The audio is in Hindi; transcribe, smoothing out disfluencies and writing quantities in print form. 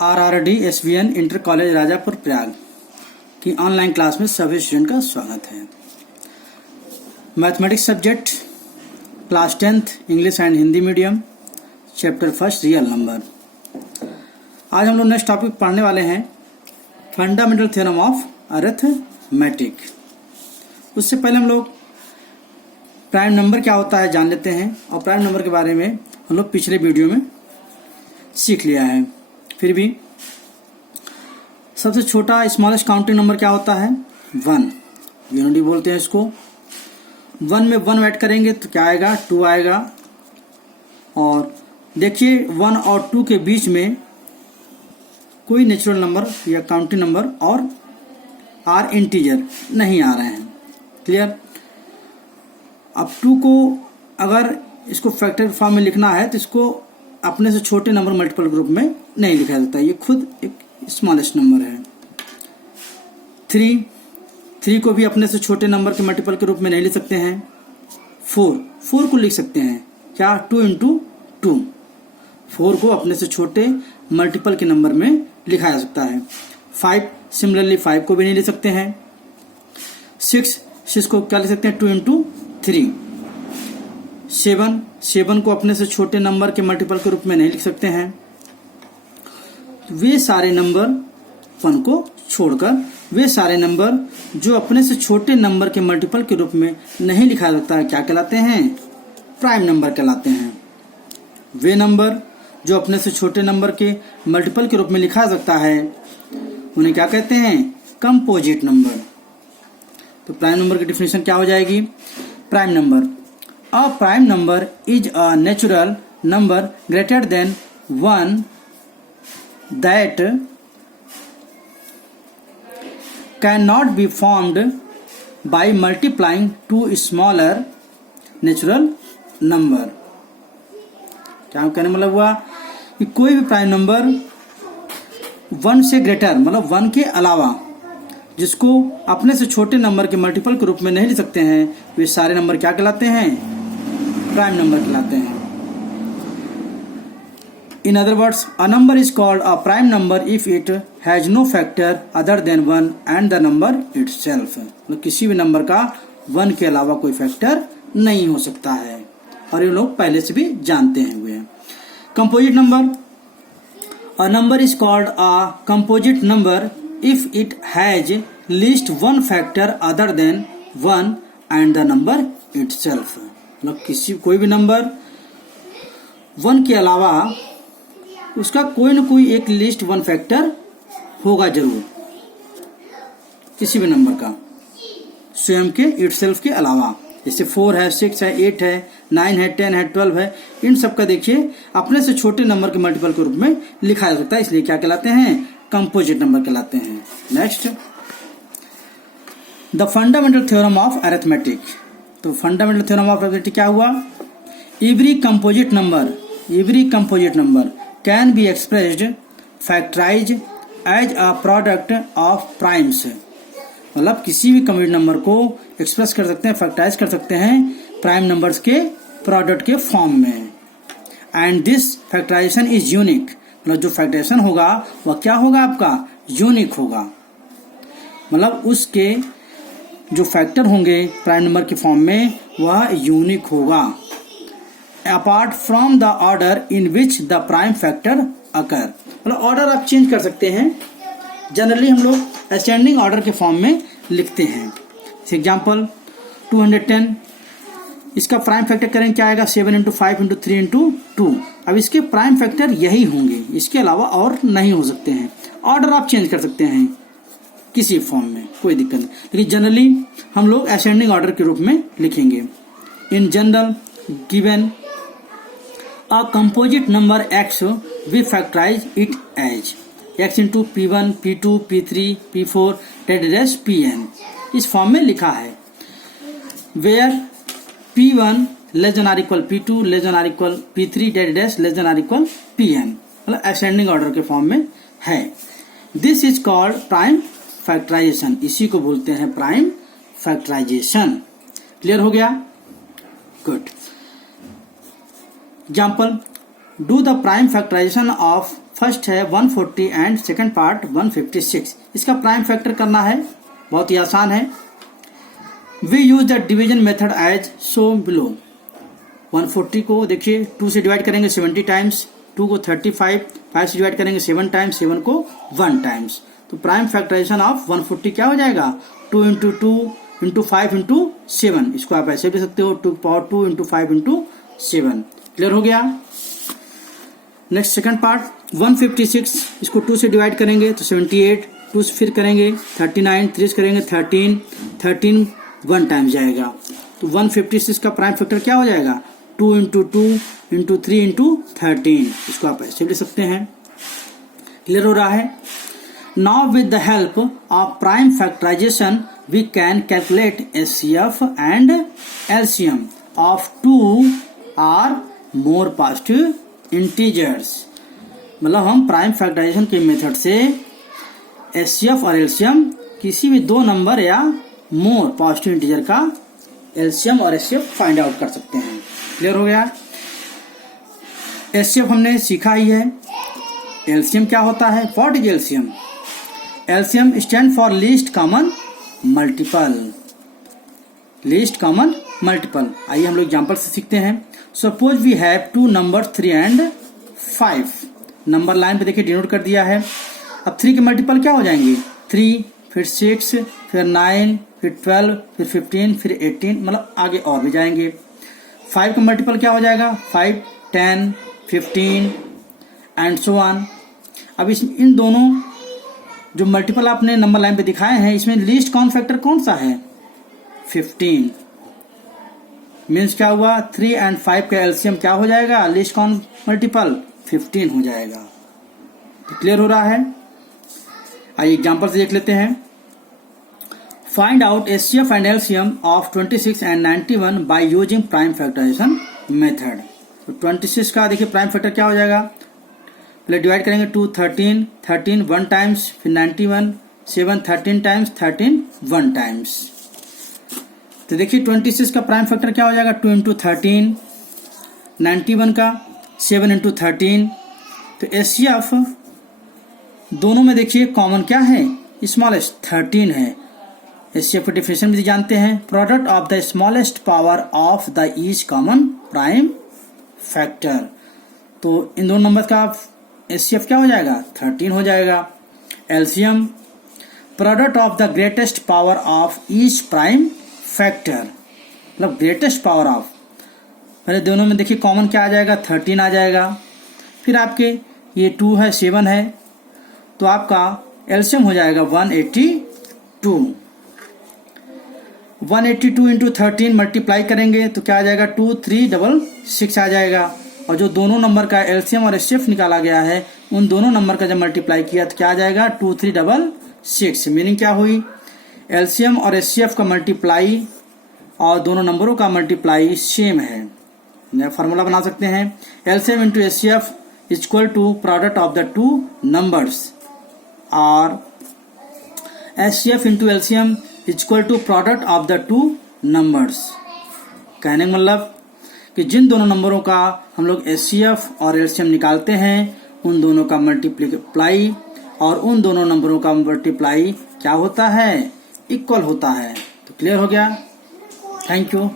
RRD SVN inter college Rajapur Prayag की ऑनलाइन क्लास में सभी स्टूडेंट का स्वागत है। Mathematics subject class 10th English and Hindi medium chapter first real number. आज हम लोग नेक्स्ट टॉपिक पढ़ने वाले हैं फंडामेंटल थ्योरम ऑफ अरिथमेटिक। उससे पहले हम लोग प्राइम नंबर क्या होता है जान लेते हैं, और प्राइम नंबर के बारे में हम लोग पिछले वीडियो में सीख लिया है। फिर भी सबसे छोटा स्मॉलेस्ट काउंटिंग नंबर क्या होता है? 1 यूनिटी बोलते हैं इसको। 1 में 1 ऐड करेंगे तो क्या आएगा? 2 आएगा। और देखिए 1 और 2 के बीच में कोई नेचुरल नंबर या काउंटिंग नंबर और आर इंटीजर नहीं आ रहे हैं। क्लियर? अब 2 को अगर इसको फैक्टर फॉर्म में लिखना है तो इसको अपने से छोटे नंबर मल्टीपल ग्रुप में नहीं लिखा जाता। ये खुद एक स्मॉलेस्ट नंबर है। 3 को भी अपने से छोटे नंबर के मल्टीपल के रूप में नहीं लिख सकते हैं। 4 को लिख सकते हैं क्या? 2 into 2। 4 को अपने से छोटे मल्टीपल के नंबर में लिखा जा सकता है। 5 सिमिलरली 5 को भी नहीं लिख सकते हैं। 6 को क्या लिख सकते हैं? 2 into 3। 7 को अपने से छोटे नंबर के मल्टीपल के रूप में नहीं लिख सकते हैं। वे सारे नंबर 1 को छोड़कर वे सारे नंबर जो अपने से छोटे नंबर के मल्टीपल के रूप में नहीं लिखा जाता है क्या कहलाते हैं? प्राइम नंबर कहलाते हैं। वे नंबर जो अपने से छोटे नंबर के मल्टीपल के रूप में लिखा जा सकता है उन्हें क्या कहते हैं? Composite number. तो प्राइम नंबर की डिफिनेशन क्या हो जाएगी? Prime number, a prime number is a natural number greater than 1 that cannot be formed by multiplying two smaller natural number। क्या कहने मतलब हुआ कि कोई भी प्राइम नंबर 1 से ग्रेटर मतलब 1 के अलावा जिसको अपने से छोटे नंबर के मल्टीपल के रूप में नहीं लिख सकते हैं वे सारे नंबर क्या कहलाते हैं? प्राइम नंबर कहलाते हैं। In other words, a number is called a prime number if it has no factor other than 1 and the number itself. मतलब किसी भी नंबर का 1 के अलावा कोई फैक्टर नहीं हो सकता है, और ये लोग पहले से भी जानते हुए। Composite number, a number is called a composite number if it has least 1 factor other than 1 and the number itself. मतलब कोई भी नंबर 1 के अलावा उसका कोई न कोई एक लिस्ट 1 फैक्टर होगा जरूर, किसी भी नंबर का स्वयं के इटसेल्फ के अलावा। जैसे 4 है, 6 है, 8 है, 9 है, 10 है, 12 है, इन सब का देखिए अपने से छोटे नंबर के मल्टीपल के रूप में लिखा जा सकता है, इसलिए क्या कहलाते हैं? कंपोजिट नंबर कहलाते हैं। Next, the fundamental theorem of arithmetic. तो फंडामेंटल थ्योरम ऑफ अरिथमेटिक क्या हुआ? Every composite number can be expressed factorize as a product of primes. मतलब किसी भी कंपोजिट नंबर को एक्सप्रेस कर सकते हैं, फैक्टराइज कर सकते हैं प्राइम नंबर्स के प्रोडक्ट के फॉर्म में। And this factorization is unique. मतलब जो फैक्टराइजेशन होगा वह क्या होगा? आपका यूनिक होगा। मतलब उसके जो फैक्टर होंगे प्राइम नंबर के फॉर्म में वह यूनिक होगा, apart from the order in which the prime factor occur. मतलब ऑर्डर आप चेंज कर सकते हैं। जनरली हम लोग असेंडिंग ऑर्डर के फॉर्म में लिखते हैं। एग्जाम्पल 210, इसका प्राइम फैक्टर करेंगे क्या आएगा? 7 into 5 into 3 into 2। अब इसके प्राइम फैक्टर यही होंगे, इसके अलावा और नहीं हो सकते हैं। ऑर्डर आप चेंज कर सकते हैं किसी फॉर्म में, कोई दिक्कत नहीं, लेकिन जनरली हम लोग असेंडिंग ऑर्डर के रूप में लिखेंगे। In general given a composite number x we factorise it as x into p1 p2 p3 p4 pn। इस फॉर्म में लिखा है where p1 less than or equal p2 less than or equal p3 less than or equal pn। मतलब असेंडिंग ऑर्डर के फॉर्म में है। This is called prime factorisation. इसी को बोलते हैं प्राइम फैक्टराइजेशन। क्लियर हो गया? Good. Example do the prime factorization of, first है 140 एंड सेकंड पार्ट 156। इसका प्राइम फैक्टर करना है, बहुत ही आसान है। We use the division method as so below. 140 को देखिए 2 से डिवाइड करेंगे 70 टाइम्स, 2 को 35, 5 से डिवाइड करेंगे 7 टाइम्स, 7 को 1 टाइम्स। तो प्राइम फैक्टराइजेशन ऑफ 140 क्या हो जाएगा, 2 इंटू 2 इंटू 5 इंटू 7। इसको आप ऐसे भी सकते हो 2 पावर 2 इंटू 5 इंटू 7। क्लियर हो गया। नेक्स्ट सेकंड पार्ट 156, इसको 2 से डिवाइड करेंगे तो 78, 2 से फिर करेंगे 39, 3 से करेंगे 13, 13 1 टाइम्स जाएगा। तो 156 का प्राइम फैक्टर क्या हो जाएगा, 2 इंटू 2 इंटू 3 इंटू 13। इसको आप ऐसे ले सकते हैं। क्लियर हो रहा है। Now with the help of prime factorisation we can calculate HCF and LCM of 2 or more positive integers. मतलब हम प्राइम फैक्टराइजेशन के मेथड से एचसीएफ और एलसीएम किसी भी 2 नंबर या मोर पॉजिटिव इंटीजर का एलसीएम और एचसीएफ फाइंड आउट कर सकते हैं। क्लियर हो गया। एचसीएफ हमने सीखा ही है। एलसीएम क्या होता है, what is LCM? LCM stand for least common multiple. Least common multiple. आइए हम लोग एग्जांपल से सीखते हैं। Suppose we have 2 numbers 3 and 5। Number line पे देखिए डिनोट कर दिया है। अब 3 के मल्टीपल क्या हो जाएंगे, 3 फिर 6 फिर 9 फिर 12 फिर 15 फिर 18, मतलब आगे और भी जाएंगे। 5 का मल्टीपल क्या हो जाएगा, 5 10 15 एंड सो ऑन। अब इन दोनों जो मल्टीपल आपने नंबर लाइन पे दिखाए हैं, इसमें लीस्ट कॉमन फैक्टर कौन सा है, 15। मीन्स क्या हुआ, 3 एंड 5 का एलसीएम क्या हो जाएगा, लीस्ट कॉमन मल्टीपल 15 हो जाएगा। तो क्लियर हो रहा है। आइए एग्जांपल से देख लेते हैं। Find out HCF and LCM of 26 and 91 by using prime factorisation method. तो 26 का देखिए प्राइम फैक्टर क्या हो जाएगा, पहले डिवाइड करेंगे 2 13 13 1 टाइम्स, फिर 91 7 13 टाइम्स, 13 1 टाइम्स। तो देखिए 26 का प्राइम फैक्टर क्या हो जाएगा, 2 इंटू 13, 91 का 7 इंटू 13। तो एचसीएफ दोनों में देखिए कॉमन क्या है, स्मॉलेस्ट 13 है। एचसीएफ की डेफिनेशन भी जानते हैं, product of the smallest power of the each common prime factor. तो इन दोनों नंबर का एचसीएफ क्या हो जाएगा, 13 हो जाएगा। LCM product of the greatest power of each prime factor, मतलब ग्रेटेस्ट पावर ऑफ, पहले दोनों में देखिए कॉमन क्या आ जाएगा, 13 आ जाएगा। फिर आपके ये 2 है 7 है, तो आपका एलसीएम हो जाएगा 182। 182 इंटू 13 मल्टीप्लाई करेंगे तो क्या आ जाएगा, 2366 आ जाएगा। और जो दोनों नंबर का एलसीएम और एचसीएफ निकाला गया है, उन दोनों नंबर का जब मल्टीप्लाई किया तो क्या आ जाएगा, 2366। मीनिंग क्या हुई, एलसीएम और एचसीएफ का मल्टीप्लाई और दोनों नंबरों का मल्टीप्लाई सेम है। यह फार्मूला बना सकते हैं, LCM into HCF equal to product of the 2 numbers, और HCF into LCM equal to product of the 2 numbers. कहने का मतलब कि जिन दोनों नंबरों का हम लोग एचसीएफ और एलसीएम निकालते हैं, उन दोनों का मल्टीप्लाई और उन दोनों नंबरों का मल्टीप्लाई क्या होता है, इक्वल होता है। तो क्लियर हो गया। Thank you.